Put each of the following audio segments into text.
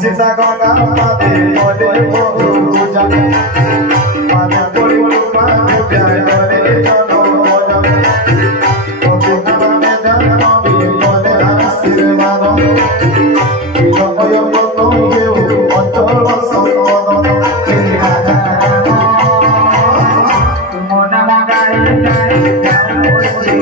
सीता गंगा माते बोले पूजा माते बोली माते प्यार करे जनो जन तो तुम में जन भी बोले आशीर्वाद यो यो तो ये अचल संपद राजा तुम नाम गाई गाई जाओ राजा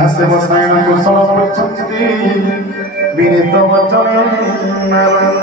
आसे बसायन कुशल प्रचंती विनीत वचन नारायण